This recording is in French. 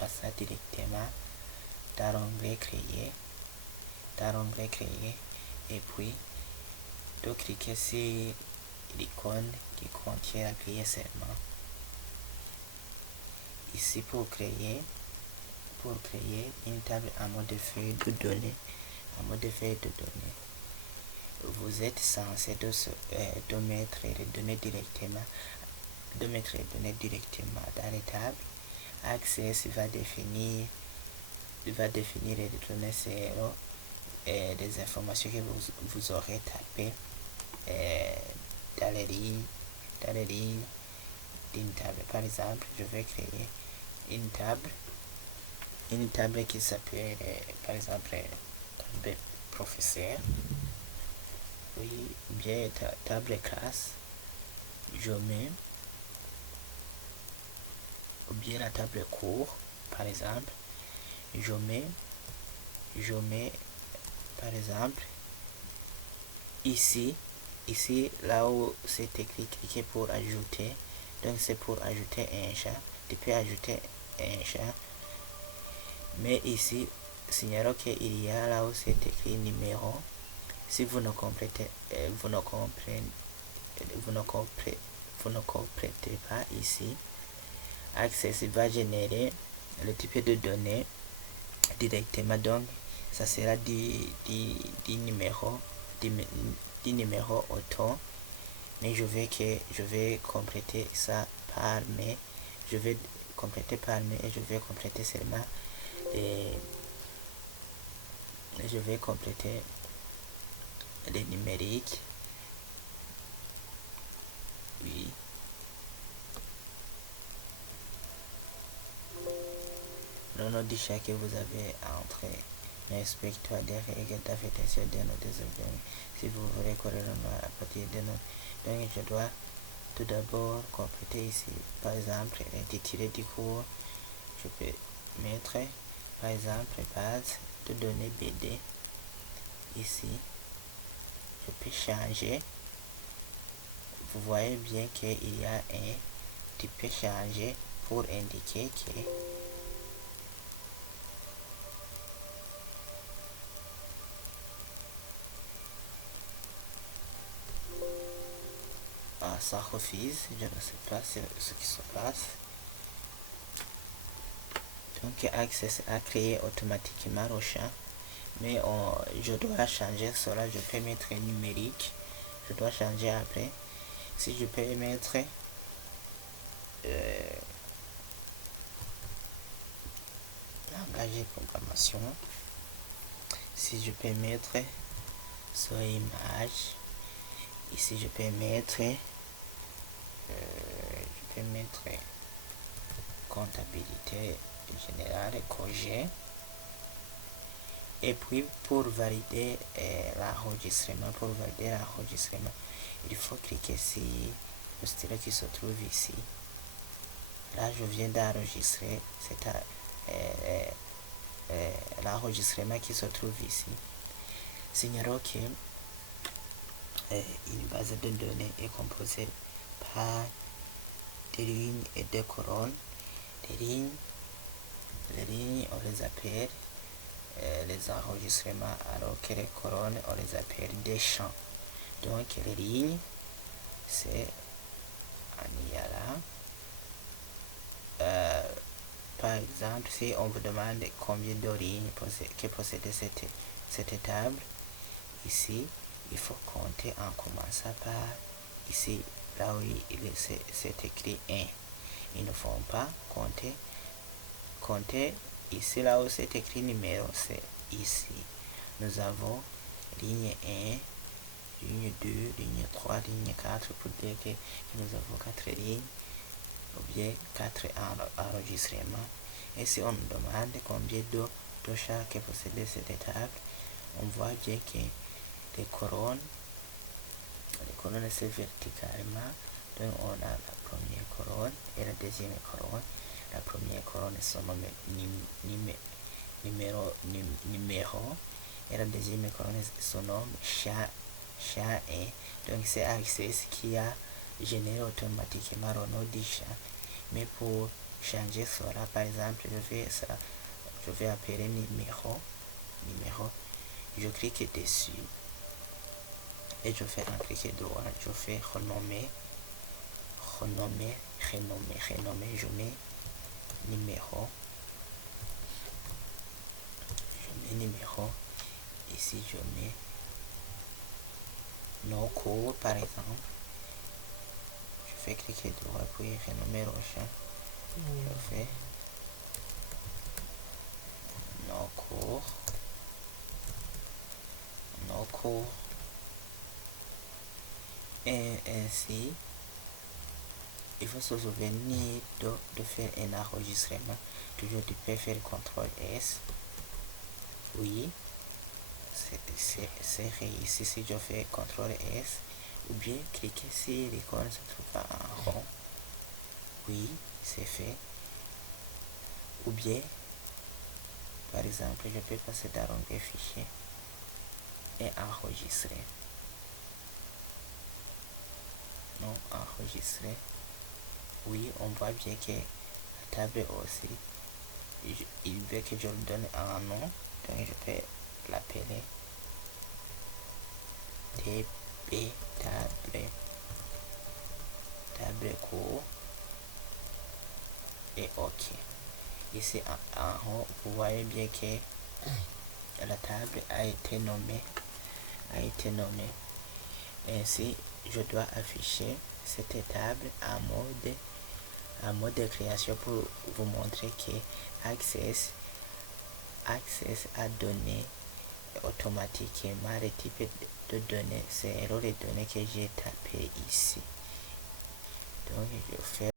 passer directement dans l'onglet créer, et puis de cliquer sur l'icône qui contient la grille seulement. Ici pour créer une table en mode feuille de données, vous êtes censé de mettre les données directement dans les tables. Access va définir les données zéro et des informations que vous aurez tapées dans les lignes d'une table. Par exemple, je vais créer une table qui s'appelle par exemple table professeur, oui, bien table classe. Je mets ou bien la table cours, par exemple. Je mets par exemple ici là où c'est écrit cliquer pour ajouter, donc c'est pour ajouter un chat. Tu peux ajouter un chat, mais ici signalons qu'il y a là où c'est écrit numéro. Si vous ne complétez pas ici, Access va générer le type de données directement, donc ça sera du numéro auto, mais je vais compléter ça par mai. Je vais compléter par mai et je vais compléter seulement je vais compléter les numériques, oui. Le nom du chat que vous avez entré respecte des règles d'affectation des noms des objets. Si vous voulez coller le nom à partir des noms, donc je dois tout d'abord compléter ici, par exemple l'intitulé du cours. Je peux mettre par exemple base de données BD. Ici je peux changer, vous voyez bien qu'il y a un, tu peux changer pour indiquer que ça refuse, je ne sais pas ce qui se passe. Donc Access a créé automatiquement le champ, mais je dois changer cela. Je peux mettre numérique, je dois changer après. Si je peux mettre langage de programmation, si je peux mettre sur image, ici je peux mettre comptabilité générale, COGE. Et puis pour valider l'enregistrement, il faut cliquer sur le stylet qui se trouve ici. Là je viens d'enregistrer l'enregistrement qui se trouve ici. Signalons que une base de données est composée par des lignes et des colonnes. Les lignes on les appelle les enregistrements, alors que les colonnes on les appelle des champs. Donc les lignes c'est en y a là. Par exemple, si on vous demande combien de lignes que possède cette table, ici il faut compter en commençant par ici là où c'est écrit 1. Ils ne font pas compter ici là où c'est écrit numéro, c'est ici. Nous avons ligne 1, ligne 2, ligne 3, ligne 4 pour dire que nous avons 4 lignes ou bien 4 enregistrements. Et si on nous demande combien de chats que possède cette table, on voit bien que les colonnes c'est verticalement. Donc on a la première colonne et la deuxième colonne. La première colonne est son numéro et la deuxième colonne est son nom chat 1. Donc c'est Access qui a généré automatiquement le nom du chat. Mais pour changer cela. Par exemple, je vais appeler numéro, je clique dessus et je fais un clic droit, je fais renommer, je mets numéro, ici je mets no cours par exemple, je fais cliquer droit puis renommer Rochin, je fais no cours, et ainsi il faut se souvenir de faire un enregistrement. Toujours tu peux faire CTRL S, oui, c'est réussi si je fais CTRL S, ou bien cliquer sur l'icône se trouve en rond, oui, c'est fait, ou bien par exemple je peux passer dans l'onglet fichier et enregistrer, non, enregistrer, oui, on voit bien que la table aussi, il veut que je lui donne un nom, donc je peux l'appeler TB table court et OK. Ici en haut, vous voyez bien que la table a été nommée. Ainsi, je dois afficher cette table en mode de création pour vous montrer que Access a donné automatiquement le type de données, c'est les données que j'ai tapé ici. Donc je fais